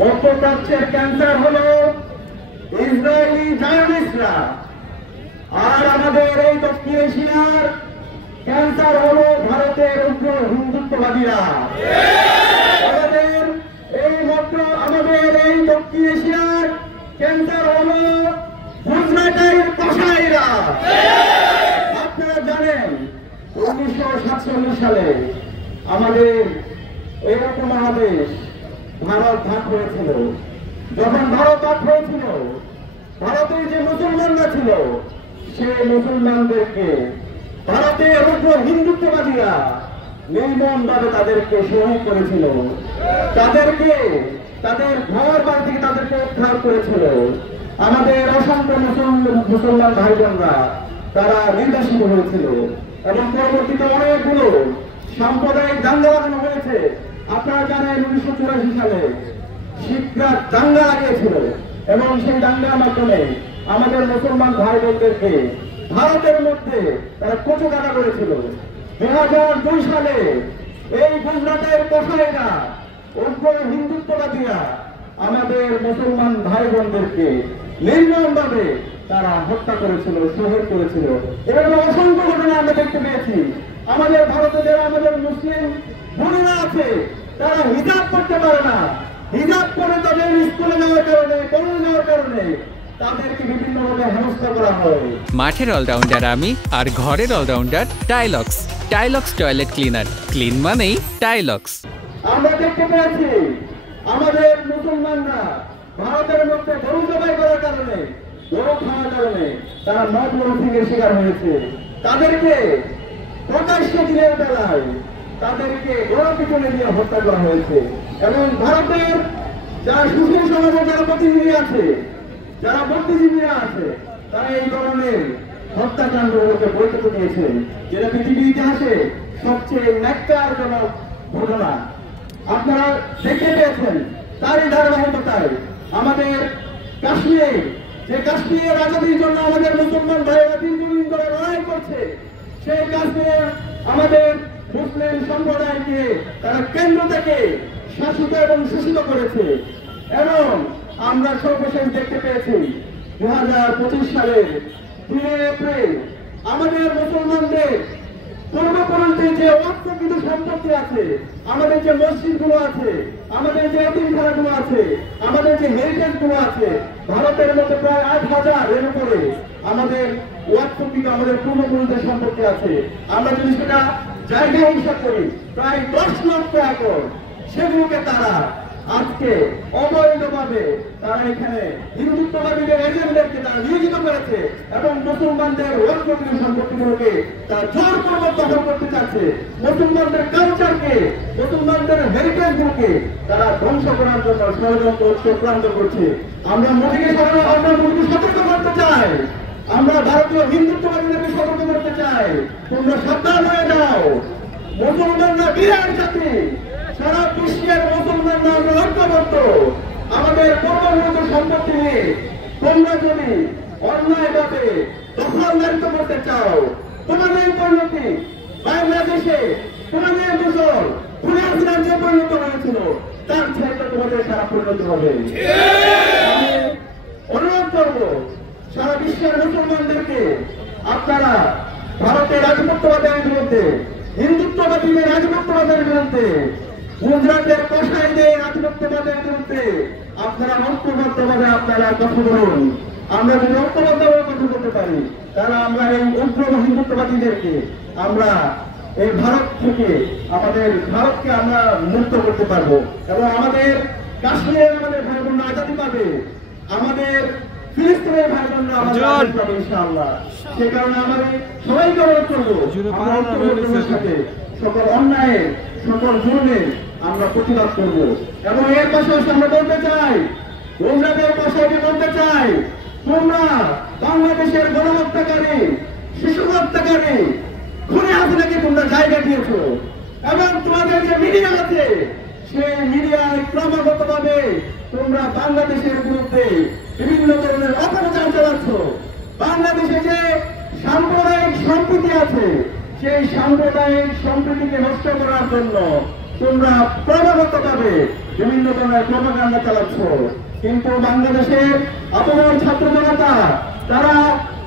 মধ্যপ্রাচ্যের ক্যান্সার হলো ইসরায়েলি জায়নিস্টরা, আর আমাদের এই দক্ষিণ এশিয়ার ক্যান্সার হলো ভারতের উগ্র হিন্দুত্ববাদীরা। আমাদের এই দক্ষিণ এশিয়ার ক্যান্সার হলো গুজরাটের কসাইরা। আপনারা জানেন 1947 সালে আমাদের এই উপমহাদেশ ভারত ভাগ হয়েছিল। যখন ভারত ভাগ হয়েছিল, ভারতের যে মুসলমানরা ছিল সেই মুসলমানদেরকে ভারতের উগ্র হিন্দুত্ববাদীরা নির্মমভাবে তাদেরকে শহীদ করেছিল, তাদেরকে তাদের ঘর বাড়ি থেকে তাদেরকে উদ্ধার করেছিল। আমাদের অসংখ্য মুসলমান ভাই বোনরা তারা নির্বাসিত হয়েছিল এবং পরবর্তীতে অনেকগুলো সাম্প্রদায়িক দাঙ্গা লাগানো হয়েছে। আপনারা জানেন 1984 সালে শিখরা দাঙ্গা লাগিয়েছিল এবং সেই দাঙ্গার মাধ্যমে আমাদের মুসলমান ভাই বোনদেরকে ভারতের মধ্যে তারা কচুকাটা করেছিল। 2002 সালে এই গুজরাটের কসাইরা উগ্র হিন্দুত্ববাদীরা আমাদের মুসলমান ভাই বোনদেরকে নির্মমভাবে তারা হত্যা করেছিল, শহীদ করেছিল। এরকম অসংখ্য ঘটনা আমরা দেখতে পেয়েছি। আমাদের ভারতে যারা আমাদের মুসলিম বোনেরা আছে তারা হিজাব করতে পারে না, হিজাব করে তাদের স্কুলে যাওয়ার কারণে, কলেজে যাওয়ার কারণে তাদেরকে বিভিন্নভাবে হেনস্থা করা হয়। মাঠের অলরাউন্ডার আমি, আর ঘরের অলরাউন্ডার টাইলক্স। টাইলক্স টয়লেট ক্লিনার, ক্লিন মানেই টাইলক্স। আমরা দেখতে পেয়েছি আমাদের মুসলমানরা ভারতের মধ্যে গরু জবাই করার কারণে, গরু খাওয়ার কারণে তারা মদ মৌখিকের শিকার হয়েছে। তাদেরকে প্রকাশ্য দিনের বেলায় তাদেরকে গরু পিছনে দিয়ে হত্যা করা হয়েছে। এবং ভারতের যারা সুশীল সমাজের যারা প্রতিনিধি আছে, যারা বুদ্ধিজীবীরা আছে, তারা এই ধরনের হত্যাকাণ্ডগুলোকে বৈঠক দিয়েছেন, যেটা পৃথিবীর ইতিহাসে সবচেয়ে ন্যাক্কারজনক ঘটনা। আপনারা দেখতে পেয়েছেন তারই ধারাবাহিকতায় আমাদের কাশ্মীর, যে কাশ্মীরের আজাদির জন্য আমাদের মুসলমান ভাইয়েরা দীর্ঘদিন ধরে লড়াই করছে, সেই কাশ্মীরে আমাদের মুসলিম সম্প্রদায়কে তারা কেন্দ্র থেকে শাসিত এবং শোষিত করেছে। এবং আমরা সর্বশেষ দেখতে পেয়েছি 2025 সালের 3 এপ্রিল আমাদের মুসলমানদের পূর্বপুরুষদের যে অর্থকৃত সম্পত্তি আছে, আমাদের যে মসজিদ গুলো আছে, আমাদের যে এতিমখানাগুলো আছে, আমাদের যে হেরিটেজ গুলো আছে, ভারতের মধ্যে প্রায় 8,000 এর উপরে আমাদের অর্থকৃত আমাদের পূর্বপুরুষদের সম্পত্তি আছে। আমরা যদি সেটা জায়গা হিসাব করি প্রায় 10 লক্ষ একর, সেগুলোকে তারা আজকে অবৈধভাবে তারা এখানে হিন্দুত্ববাদীদের এজেন্টদেরকে তারা নিয়োজিত করেছে এবং মুসলমানদের অর্থকৃত সম্পত্তিগুলোকে তারা জোরপূর্বক দখল করতে চাচ্ছে। মুসলমানদের কালচারকে, মুসলমানদের হেরিটেজগুলোকে তারা ধ্বংস করার জন্য ষড়যন্ত্র চক্রান্ত করছে। আমরা মোদীকে সতর্ক করতে চাই, আমরা ভারতীয় হিন্দুত্ববাদীদেরকে সতর্ক করতে চাই, তোমরা সাবধান হয়ে যাও। মুসলমানরা বিরাট জাতি, সারা বিশ্বের মুসলমানরা আমরা ঐক্যবদ্ধ। আমাদের পূর্বভূত সম্পত্তি নিয়ে তোমরা যদি অন্যায়ভাবে দখলদারিত্ব করতে চাও, তোমাদের পরিণতি বাংলাদেশে তোমাদের দূষণ খুলনার যে পরিণত হয়েছিল তার ছেলে তোমাদের সারা পরিণত হবে। আমি অনুরোধ করব সারা বিশ্বের মুসলমানদেরকে, আপনারা ভারতের আধিপত্যবাদের বিরুদ্ধে, হিন্দুত্ববাদীদের আধিপত্যবাদের বিরুদ্ধে, গুজরাটের কসাইদের আধিপত্যবাদের বিরুদ্ধে আপনারা ঐক্যবদ্ধভাবে আপনারা কথা বলুন। আমরা যদি ঐক্যবদ্ধভাবে কথা বলতে পারি তাহলে আমরা এই উগ্র হিন্দুত্ববাদীদেরকে আমরা এই ভারত থেকে, আমাদের ভারতকে আমরা মুক্ত করতে পারবো এবং আমাদের কাশ্মীরের আমাদের ভাই বোনরা আজাদি পাবে, আমাদের ফিলিস্তিনের ভাই বোনরা আমাদের আজাদি পাবে ইনশাআল্লাহ। সে কারণে আমাদের সবাইকে অনুরোধ করবো সাথে সকল অন্যায়ের, সকল জুলুমের আমরা প্রতিবাদ করব। এবং এর পাশাপাশি আমরা বলতে চাই, গুজরাটের পাশাপাশি বলতে চাই, তোমরা বাংলাদেশের গণহত্যাকারী, শিশু হত্যাকারী খুনে হাসিনাকে তোমরা জায়গা দিয়েছো এবং তোমাদের যে মিডিয়া আছে সেই মিডিয়ায় ক্রমাগতভাবে তোমরা বাংলাদেশের বিরুদ্ধে বিভিন্ন ধরনের অপপ্রচার চালাচ্ছ। বাংলাদেশে যে সাম্প্রদায়িক সম্প্রীতি আছে সেই সাম্প্রদায়িক সম্প্রীতিকে নষ্ট করার জন্য তোমরা ক্রমাগতভাবে বিভিন্ন ধরনের প্রোপাগান্ডা চালাচ্ছ, কিন্তু বাংলাদেশের আপন ছাত্র জনতা তারা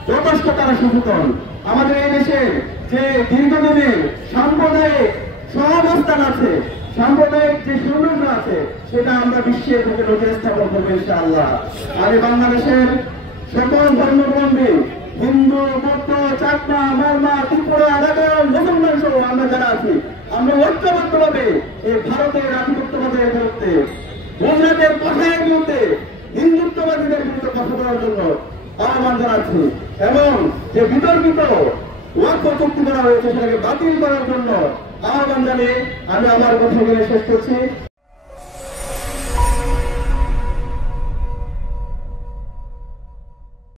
যথেষ্ট তারা সচেতন। আমাদের এই দেশের যে দীর্ঘদিনের সাম্প্রদায়িক সহাবস্থান আছে, সাম্প্রদায়িক যে সংগ্রাম আছে, সেটা আমরা বিশ্বের বুকে লোকে স্থাপন করবো ইনশাআল্লাহ। আমি বাংলাদেশের সকল ধর্মাবলম্বী হিন্দু, বৌদ্ধ, চাকমা, মারমা, ত্রিপুরা, নাগাল্যান্ড, মুসলমান সহ আমরা যারা আছি, আমরা ঐক্যবদ্ধভাবে এই ভারতের আধিপত্যবাদের বিরুদ্ধে, গুজরাটের কথার বিরুদ্ধে, হিন্দুত্ববাদীদের বিরুদ্ধে কথা বলার জন্য আহ্বান জানাচ্ছি। এবং যে বিতর্কিত ওয়াকফ চুক্তি করা হয়েছে সেটাকে বাতিল করার জন্য আহ্বান জানিয়ে আমি আমার কথা বলে শেষ করছি।